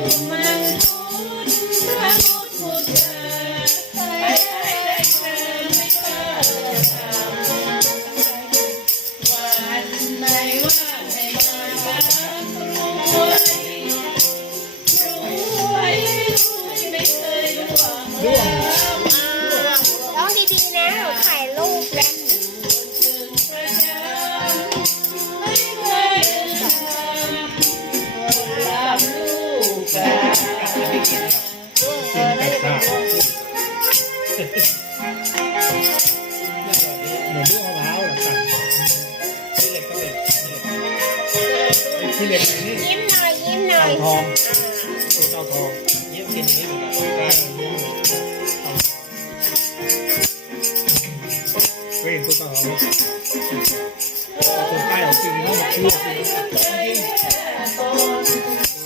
ร้องดีๆนะถ่ายรูปแล้วเหมือนลูกมะพร้าวเหรอครับที่เหล็กก็เป็นที่เหล็กนี่ ยิ้มหน่อยยิ้มหน่อย ทองตัวเต่าทองยิ้มกินอย่างนี้เหมือนกันได้เว้ยตัวเต่าทองตัวใต้ของจริงน้องบอกชื่อจริง